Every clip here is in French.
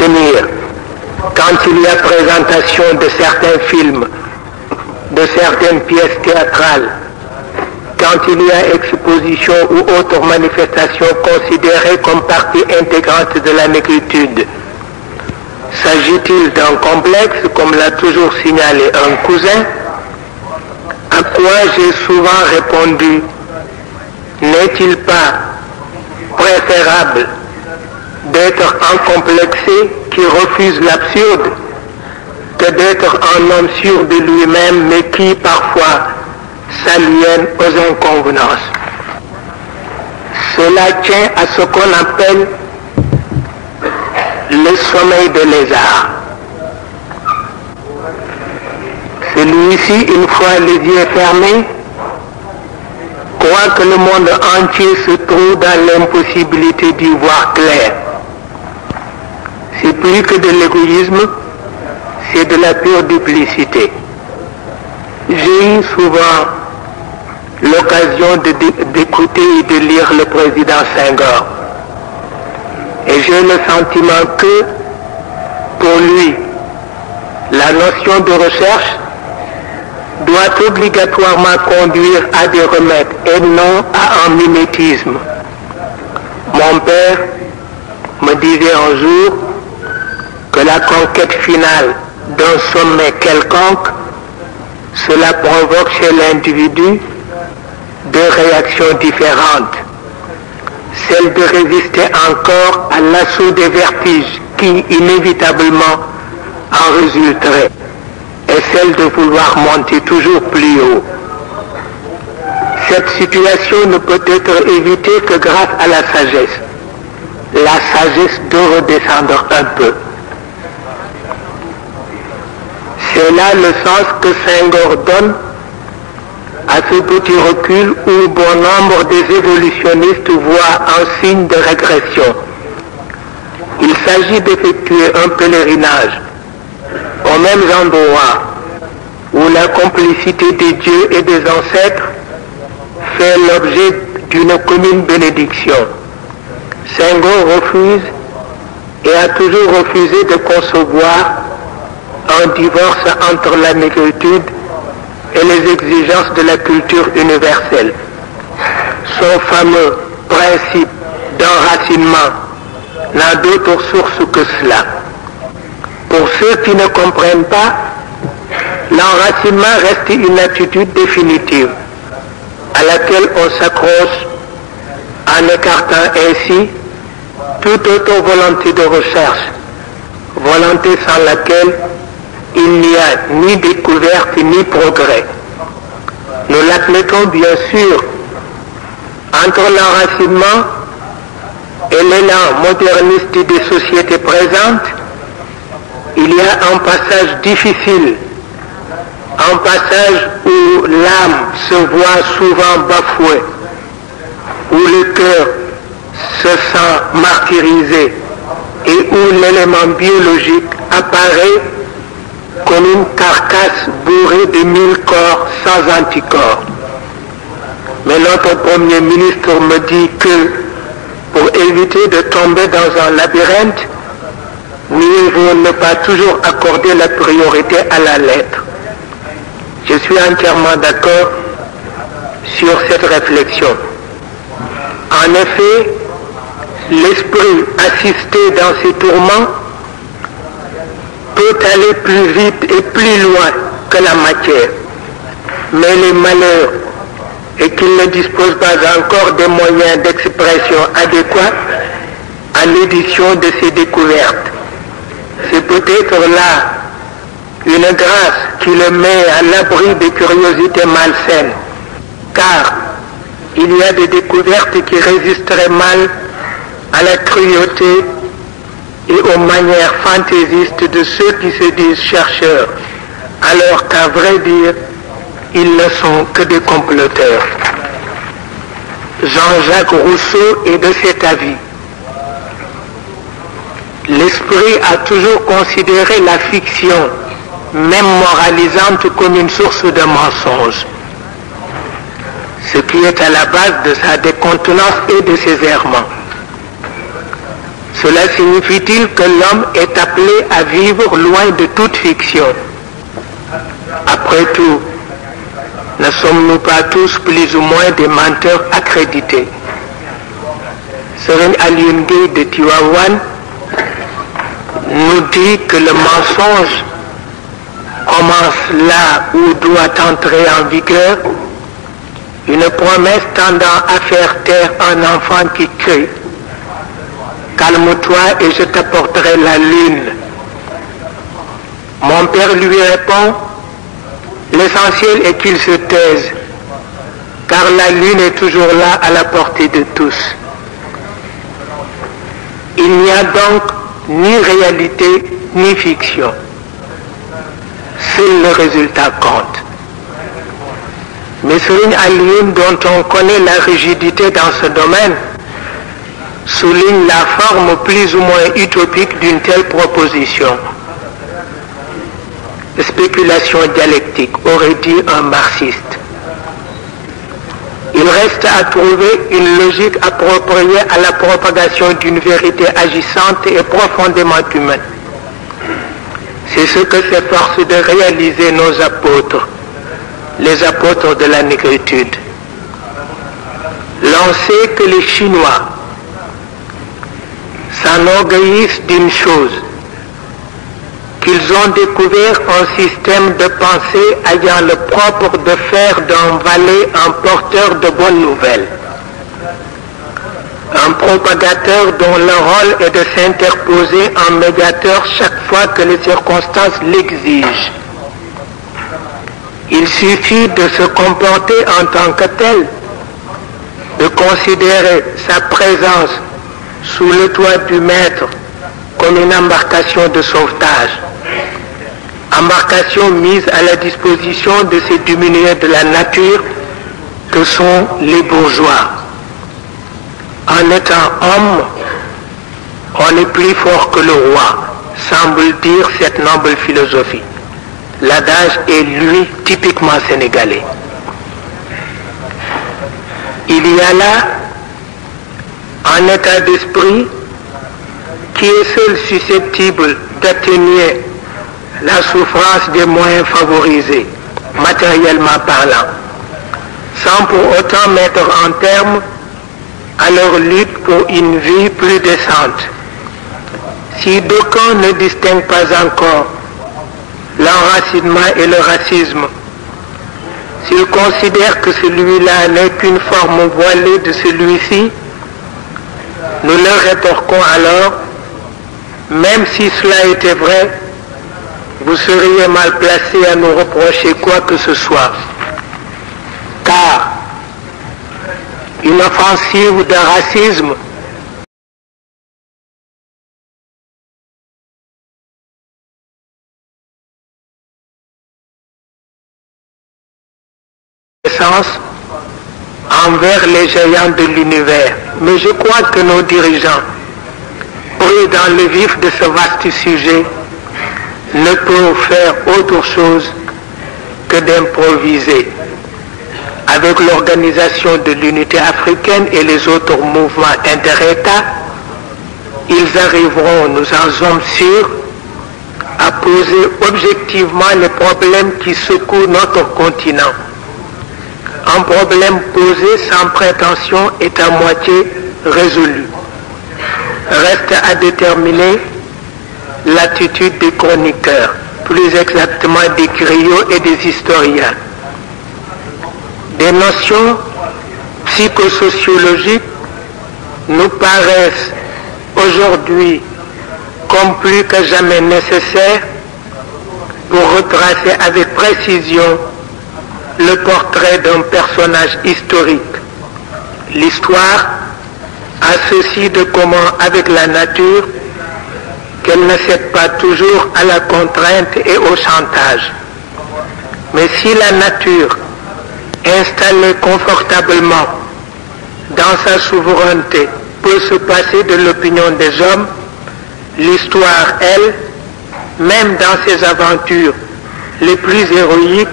tenir quand il y a présentation de certains films, de certaines pièces théâtrales, quand il y a exposition ou autre manifestation considérée comme partie intégrante de la négritude. S'agit-il d'un complexe, comme l'a toujours signalé un cousin? À quoi j'ai souvent répondu, n'est-il pas préférable d'être un complexé qui refuse l'absurde que d'être un homme sûr de lui-même mais qui parfois s'aliène aux inconvenances? Cela tient à ce qu'on appelle le sommeil de lézard. Celui-ci, une fois les yeux fermés, croit que le monde entier se trouve dans l'impossibilité d'y voir clair. C'est plus que de l'égoïsme, c'est de la pure duplicité. J'ai eu souvent l'occasion d'écouter et de lire le président Senghor. Et j'ai le sentiment que, pour lui, la notion de recherche doit obligatoirement conduire à des remèdes et non à un mimétisme. Mon père me disait un jour que la conquête finale d'un sommet quelconque, cela provoque chez l'individu deux réactions différentes. Celle de résister encore à l'assaut des vertiges qui inévitablement en résulterait, et celle de vouloir monter toujours plus haut. Cette situation ne peut être évitée que grâce à la sagesse de redescendre un peu. C'est là le sens que Senghor donne à ce petit recul où bon nombre des évolutionnistes voient un signe de régression. Il s'agit d'effectuer un pèlerinage aux mêmes endroits où la complicité des dieux et des ancêtres fait l'objet d'une commune bénédiction. Senghor refuse et a toujours refusé de concevoir un divorce entre la négritude et les exigences de la culture universelle. Son fameux principe d'enracinement n'a d'autre source que cela. Pour ceux qui ne comprennent pas, l'enracinement reste une attitude définitive à laquelle on s'accroche en écartant ainsi toute autre volonté de recherche, volonté sans laquelle il n'y a ni découverte ni progrès. Nous l'admettons bien sûr. Entre l'enracinement et l'élan moderniste des sociétés présentes, il y a un passage difficile, un passage où l'âme se voit souvent bafouée, où le cœur se sent martyrisé et où l'élément biologique apparaît comme une carcasse bourrée de 1000 corps sans anticorps. Mais notre Premier ministre me dit que pour éviter de tomber dans un labyrinthe, mieux vaut ne pas toujours accorder la priorité à la lettre. Je suis entièrement d'accord sur cette réflexion. En effet, l'esprit assisté dans ces tourments peut aller plus vite et plus loin que la matière. Mais les malheurs, et qu'il ne dispose pas encore des moyens d'expression adéquats à l'édition de ces découvertes. C'est peut-être là une grâce qui le met à l'abri des curiosités malsaines, car il y a des découvertes qui résisteraient mal à la cruauté et aux manières fantaisistes de ceux qui se disent chercheurs, alors qu'à vrai dire, ils ne sont que des comploteurs. Jean-Jacques Rousseau est de cet avis. L'esprit a toujours considéré la fiction, même moralisante, comme une source de mensonges, ce qui est à la base de sa décontenance et de ses errements. Cela signifie-t-il que l'homme est appelé à vivre loin de toute fiction? Après tout, ne sommes-nous pas tous plus ou moins des menteurs accrédités? Serigne Alioune Gueye de Tivaouane nous dit que le mensonge commence là où doit entrer en vigueur une promesse tendant à faire taire un enfant qui crie « Calme-toi et je t'apporterai la lune ». Mon père lui répond « L'essentiel est qu'il se taise, car la lune est toujours là à la portée de tous ». Il n'y a donc ni réalité ni fiction. Seul le résultat compte. Mais Serigne Alioune, dont on connaît la rigidité dans ce domaine, souligne la forme plus ou moins utopique d'une telle proposition. Spéculation dialectique, aurait dit un marxiste. Il reste à trouver une logique appropriée à la propagation d'une vérité agissante et profondément humaine. C'est ce que s'efforcent de réaliser nos apôtres, les apôtres de la négritude. L'on sait que les Chinois s'enorgueillissent d'une chose, qu'ils ont découvert un système de pensée ayant le propre de faire d'un valet un porteur de bonnes nouvelles, un propagateur dont le rôle est de s'interposer en médiateur chaque fois que les circonstances l'exigent. Il suffit de se comporter en tant que tel, de considérer sa présence sous le toit du maître comme une embarcation de sauvetage, embarcation mise à la disposition de ces diminués de la nature que sont les bourgeois. En étant homme, on est plus fort que le roi, semble dire cette noble philosophie. L'adage est, lui, typiquement sénégalais. Il y a là un état d'esprit qui est seul susceptible d'atténuer la souffrance des moins favorisés, matériellement parlant, sans pour autant mettre en terme à leur lutte pour une vie plus décente. Si d'aucuns ne distinguent pas encore l'enracinement et le racisme, s'ils considèrent que celui-là n'est qu'une forme voilée de celui-ci, nous leur rétorquons alors, même si cela était vrai, vous seriez mal placé à nous reprocher quoi que ce soit. Car une offensive de racisme envers les géants de l'univers. Mais je crois que nos dirigeants, pris dans le vif de ce vaste sujet, ne peuvent faire autre chose que d'improviser. Avec l'organisation de l'unité africaine et les autres mouvements inter-États, ils arriveront, nous en sommes sûrs, à poser objectivement les problèmes qui secouent notre continent. Un problème posé sans prétention est à moitié résolu. Reste à déterminer l'attitude des chroniqueurs, plus exactement des griots et des historiens. Des notions psychosociologiques nous paraissent aujourd'hui comme plus que jamais nécessaires pour retracer avec précision le portrait d'un personnage historique. L'histoire a ceci de commun avec la nature qu'elle ne cède pas toujours à la contrainte et au chantage. Mais si la nature, installée confortablement dans sa souveraineté, peut se passer de l'opinion des hommes, l'histoire, elle, même dans ses aventures les plus héroïques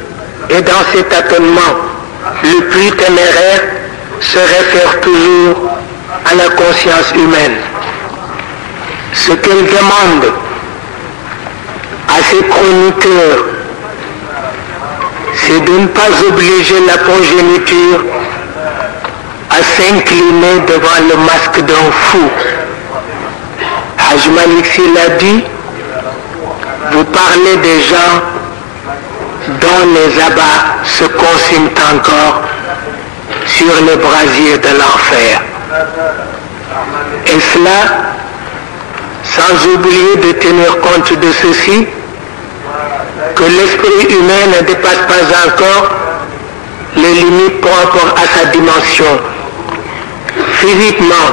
et dans ses tâtonnements les plus téméraires, se réfère toujours à la conscience humaine. Ce qu'elle demande à ses chroniqueurs, c'est de ne pas obliger la progéniture à s'incliner devant le masque d'un fou. Haj Malik Sy l'a dit, vous parlez des gens dont les abats se consument encore sur les brasiers de l'enfer. Et cela, sans oublier de tenir compte de ceci, que l'esprit humain ne dépasse pas encore les limites propres à sa dimension. Physiquement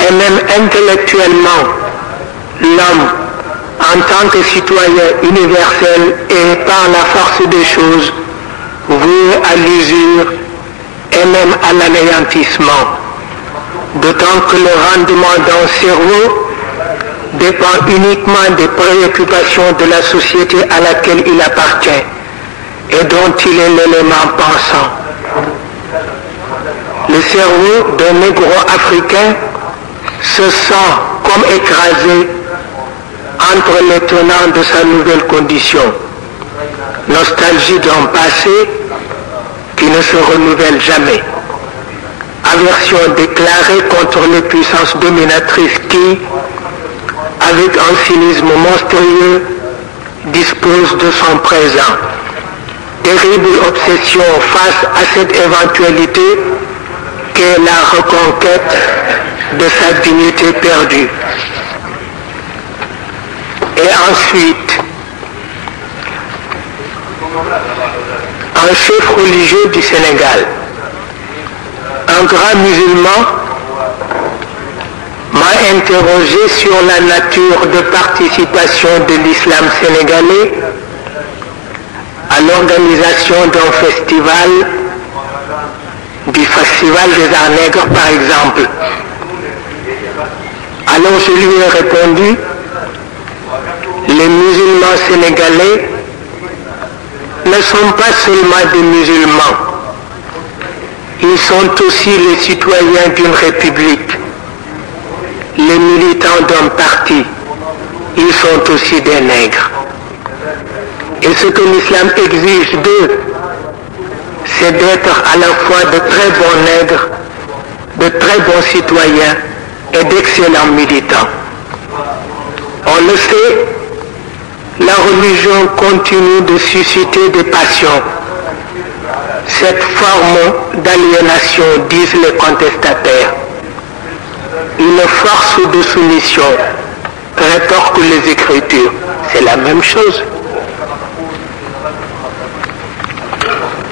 et même intellectuellement, l'homme, en tant que citoyen universel et par la force des choses, voué à l'usure et même à l'anéantissement. D'autant que le rendement d'un cerveau dépend uniquement des préoccupations de la société à laquelle il appartient et dont il est l'élément pensant. Le cerveau d'un négro-africain se sent comme écrasé entre les tenants de sa nouvelle condition. Nostalgie d'un passé qui ne se renouvelle jamais. Aversion déclarée contre les puissances dominatrices qui, avec un cynisme monstrueux, disposent de son présent. Terrible obsession face à cette éventualité qu'est la reconquête de sa dignité perdue. Et ensuite, un chef religieux du Sénégal, un grand musulman, m'a interrogé sur la nature de participation de l'islam sénégalais à l'organisation d'un festival, du Festival des Arts Nègres par exemple. Alors je lui ai répondu, les musulmans sénégalais ne sont pas seulement des musulmans, ils sont aussi les citoyens d'une république, les militants d'un parti, ils sont aussi des nègres. Et ce que l'islam exige d'eux, c'est d'être à la fois de très bons nègres, de très bons citoyens et d'excellents militants. On le sait, la religion continue de susciter des passions. Cette forme d'aliénation, disent les contestataires, une force de soumission, rétorquent les Écritures. C'est la même chose.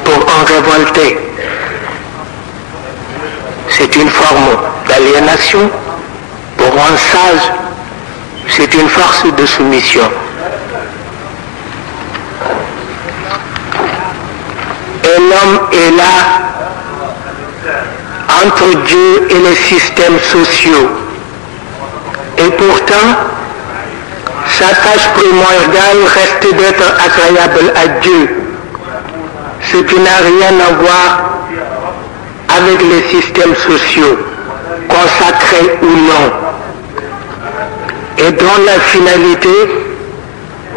Pour un révolté, c'est une forme d'aliénation. Pour un sage, c'est une force de soumission. Et l'homme est là entre Dieu et les systèmes sociaux. Et pourtant, sa tâche primordiale reste d'être agréable à Dieu, ce qui n'a rien à voir avec les systèmes sociaux, consacrés ou non, et dont la finalité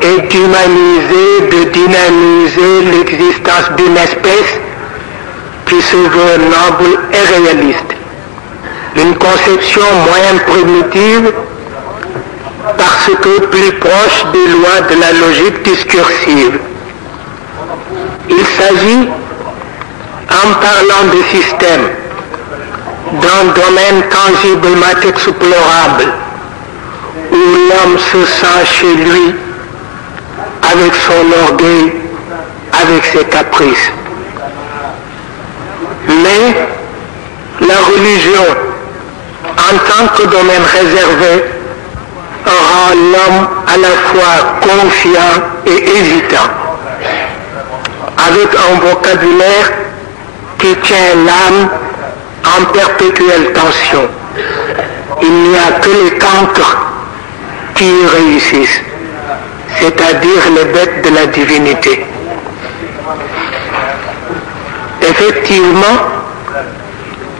est d'humaniser, de dynamiser l'existence d'une espèce qui se veut noble et réaliste. Une conception moins primitive parce que plus proche des lois de la logique discursive. Il s'agit, en parlant de système, d'un domaine tangiblement explorable où l'homme se sent chez lui avec son orgueil, avec ses caprices. Mais la religion, en tant que domaine réservé, rend l'homme à la fois confiant et hésitant, avec un vocabulaire qui tient l'âme en perpétuelle tension. Il n'y a que les cancres qui y réussissent, c'est-à-dire les bêtes de la divinité. Effectivement,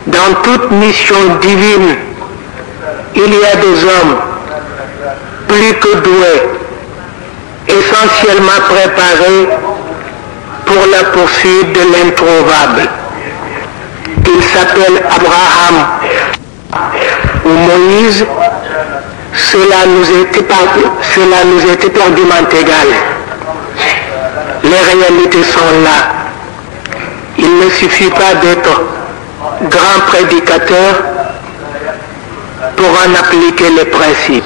dans toute mission divine, il y a des hommes plus que doué, essentiellement préparé pour la poursuite de l'introuvable. Il s'appelle Abraham ou Moïse, cela nous est éperdument égal. Les réalités sont là. Il ne suffit pas d'être grand prédicateur pour en appliquer les principes.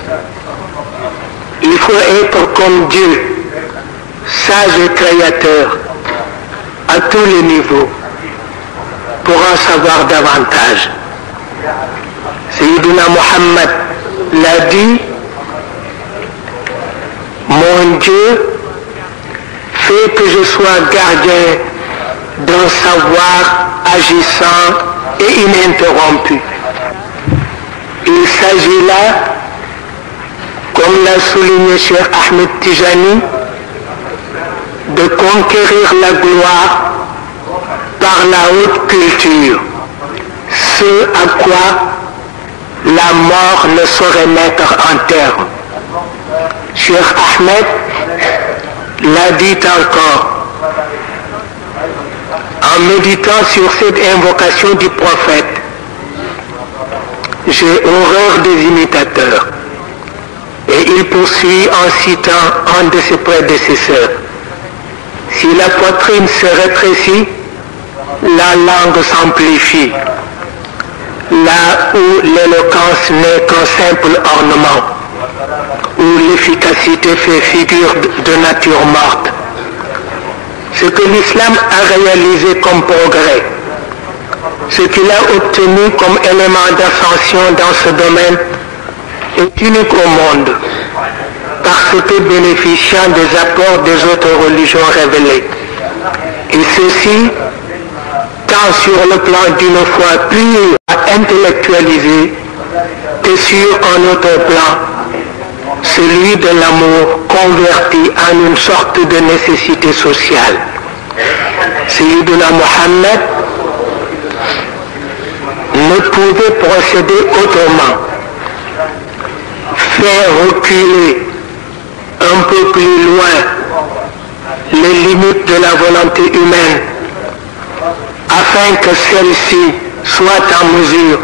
Il faut être comme Dieu, sage et créateur, à tous les niveaux, pour en savoir davantage. Sayyidina Muhammad l'a dit, mon Dieu fait que je sois gardien d'un savoir agissant et ininterrompu. Il s'agit là, comme l'a souligné Cheikh Ahmed Tijani, de conquérir la gloire par la haute culture, ce à quoi la mort ne saurait mettre en terme. Cheikh Ahmed l'a dit encore, en méditant sur cette invocation du prophète, j'ai horreur des imitateurs. Et il poursuit en citant un de ses prédécesseurs. Si la poitrine se rétrécit, la langue s'amplifie. Là où l'éloquence n'est qu'un simple ornement, où l'efficacité fait figure de nature morte. Ce que l'islam a réalisé comme progrès, ce qu'il a obtenu comme élément d'ascension dans ce domaine est unique au monde, parce que bénéficiant des apports des autres religions révélées. Et ceci, tant sur le plan d'une foi pure à intellectualiser, que sur un autre plan, celui de l'amour converti en une sorte de nécessité sociale. Sayyidina Muhammad ne pouvait procéder autrement. Faire reculer un peu plus loin les limites de la volonté humaine afin que celle-ci soit en mesure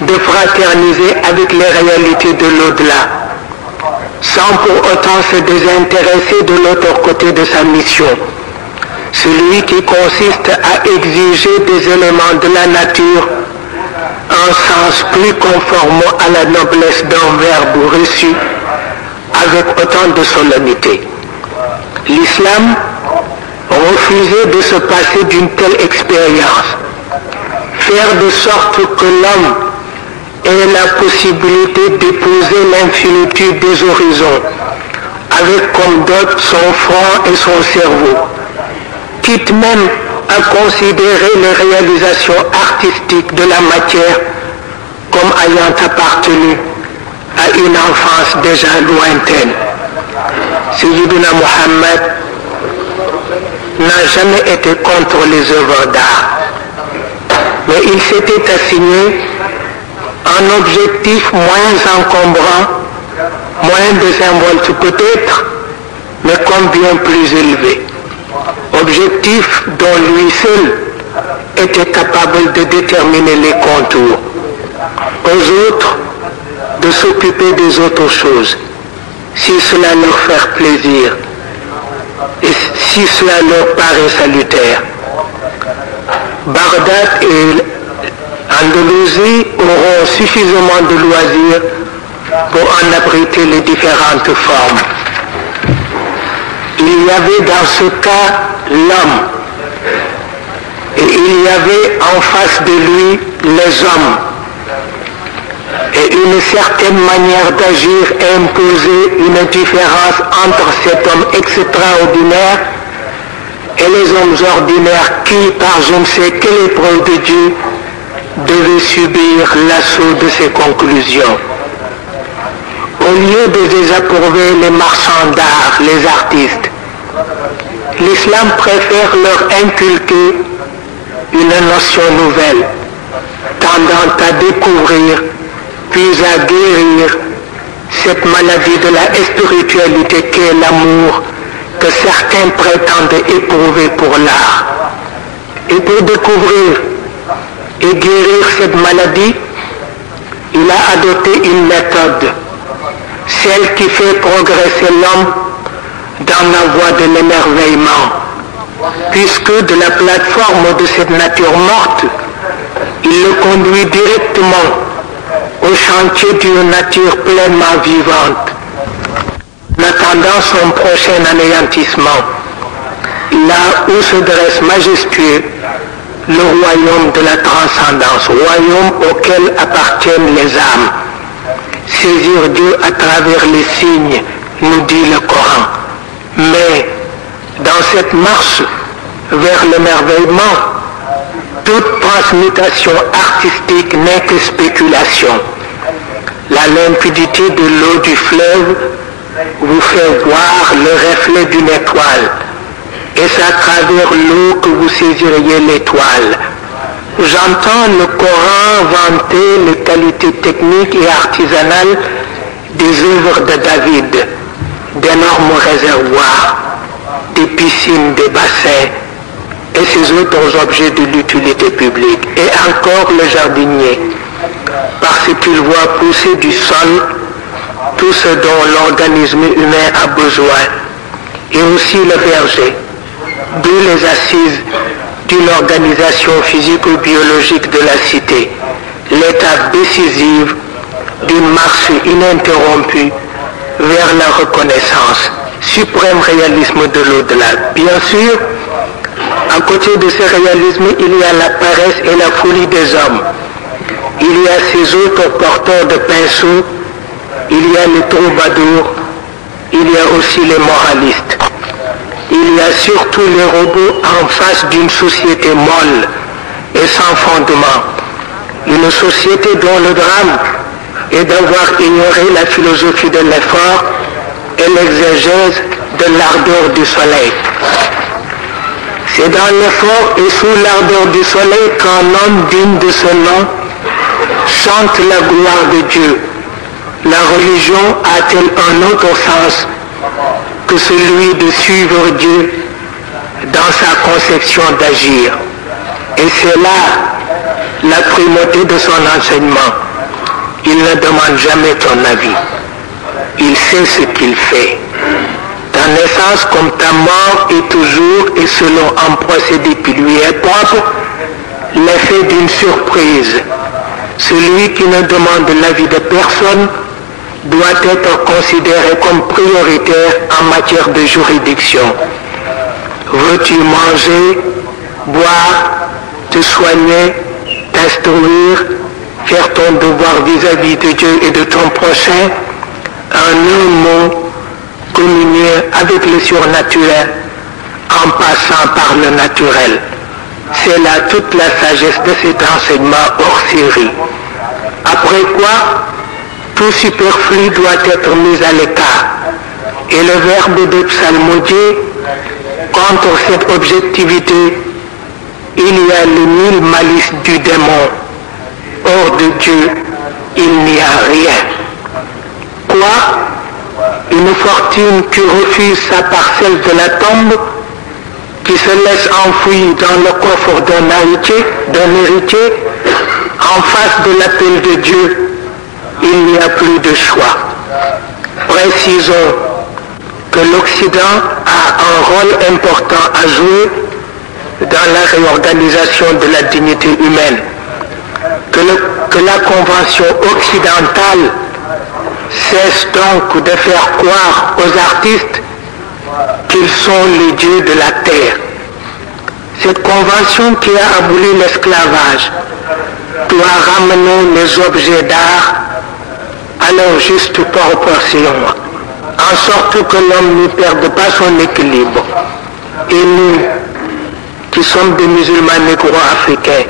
de fraterniser avec les réalités de l'au-delà, sans pour autant se désintéresser de l'autre côté de sa mission, celui qui consiste à exiger des éléments de la nature un sens plus conforme à la noblesse d'un verbe reçu avec autant de solennité. L'islam refusait de se passer d'une telle expérience, faire de sorte que l'homme ait la possibilité d'épouser l'infinitude des horizons, avec comme dot son front et son cerveau, quitte même à considérer les réalisations artistiques de la matière comme ayant appartenu à une enfance déjà lointaine. Sayyidina Muhammad n'a jamais été contre les œuvres d'art, mais il s'était assigné un objectif moins encombrant, moins désinvolte peut-être, mais combien plus élevé. Objectif dont lui seul était capable de déterminer les contours. Aux autres de s'occuper des autres choses, si cela leur fait plaisir et si cela leur paraît salutaire. Bagdad et Andalousie auront suffisamment de loisirs pour en abriter les différentes formes. Il y avait dans ce cas l'homme, et il y avait en face de lui les hommes, et une certaine manière d'agir imposait une différence entre cet homme extraordinaire et les hommes ordinaires qui, par je ne sais quelle épreuve de Dieu, devaient subir l'assaut de ses conclusions. Au lieu de désapprouver les marchands d'art, les artistes, l'islam préfère leur inculquer une notion nouvelle, tendant à découvrir, puis à guérir cette maladie de la spiritualité qu'est l'amour que certains prétendent éprouver pour l'art. Et pour découvrir et guérir cette maladie, il a adopté une méthode, celle qui fait progresser l'homme dans la voie de l'émerveillement, puisque de la plateforme de cette nature morte, il le conduit directement au chantier d'une nature pleinement vivante, en attendant son prochain anéantissement, là où se dresse majestueux le royaume de la transcendance, royaume auquel appartiennent les âmes. Saisir Dieu à travers les signes, nous dit le Coran. Mais dans cette marche vers l'émerveillement, toute transmutation artistique n'est que spéculation. La limpidité de l'eau du fleuve vous fait voir le reflet d'une étoile, et c'est à travers l'eau que vous saisiriez l'étoile. J'entends le Coran vanter les qualités techniques et artisanales des œuvres de David, d'énormes réservoirs, des piscines, des bassins et ces autres objets de l'utilité publique. Et encore le jardinier, parce qu'il voit pousser du sol tout ce dont l'organisme humain a besoin, et aussi le verger, d'où les assises d'une organisation physico-biologique de la cité, l'étape décisive d'une marche ininterrompue vers la reconnaissance, suprême réalisme de l'au-delà. Bien sûr, à côté de ce réalisme, il y a la paresse et la folie des hommes. Il y a ces autres porteurs de pinceaux, il y a les troubadours, il y a aussi les moralistes. Il y a surtout les robots en face d'une société molle et sans fondement. Une société dont le drame est d'avoir ignoré la philosophie de l'effort et l'exégèse de l'ardeur du soleil. C'est dans l'effort et sous l'ardeur du soleil qu'un homme digne de ce nom chante la gloire de Dieu. La religion a-t-elle un autre sens que celui de suivre Dieu dans sa conception d'agir? Et c'est là la primauté de son enseignement. Il ne demande jamais ton avis. Il sait ce qu'il fait. Ta naissance comme ta mort est toujours et selon un procédé qui lui est propre, l'effet d'une surprise. Celui qui ne demande l'avis de personne doit être considéré comme prioritaire en matière de juridiction. Veux-tu manger, boire, te soigner, t'instruire, faire ton devoir vis-à-vis de Dieu et de ton prochain, en un mot, communier avec le surnaturel en passant par le naturel. C'est là toute la sagesse de cet enseignement hors série. Après quoi, tout superflu doit être mis à l'écart. Et le verbe de psalmodier, contre cette objectivité, il y a le mille malices du démon. Hors de Dieu, il n'y a rien. Quoi? Une fortune qui refuse sa parcelle de la tombe, qui se laisse enfouir dans le coffre d'un héritier, en face de l'appel de Dieu, il n'y a plus de choix. Précisons que l'Occident a un rôle important à jouer dans la réorganisation de la dignité humaine. Que la Convention occidentale cesse donc de faire croire aux artistes qu'ils sont les dieux de la terre. Cette convention qui a aboli l'esclavage doit ramener les objets d'art à leur juste proportion, en sorte que l'homme ne perde pas son équilibre. Et nous, qui sommes des musulmans négro-africains,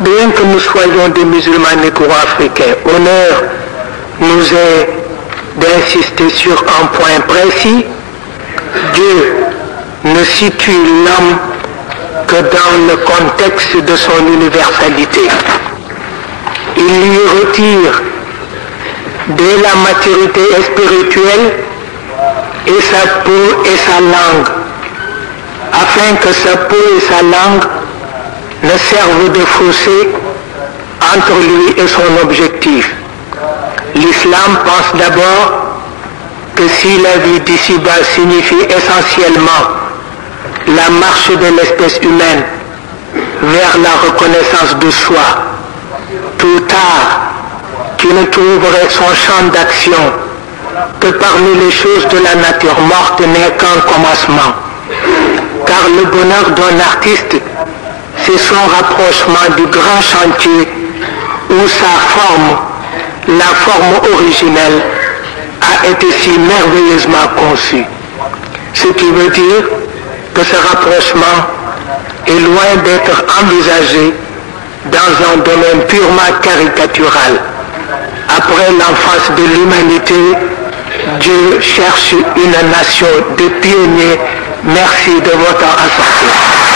bien que nous soyons des musulmans négro-africains, honneur nous est d'insister sur un point précis. Dieu ne situe l'homme que dans le contexte de son universalité. Il lui retire dès la maturité spirituelle et sa peau et sa langue, afin que sa peau et sa langue ne servent de fossé entre lui et son objectif. L'islam pense d'abord que si la vie d'ici-bas signifie essentiellement la marche de l'espèce humaine vers la reconnaissance de soi, tout tard, qui ne trouverait son champ d'action que parmi les choses de la nature morte n'est qu'un commencement. Car le bonheur d'un artiste, c'est son rapprochement du grand chantier où sa forme, la forme originelle, a été si merveilleusement conçue. Ce qui veut dire que ce rapprochement est loin d'être envisagé dans un domaine purement caricatural. Après l'enfance de l'humanité, Dieu cherche une nation de pionniers. Merci de votre attention.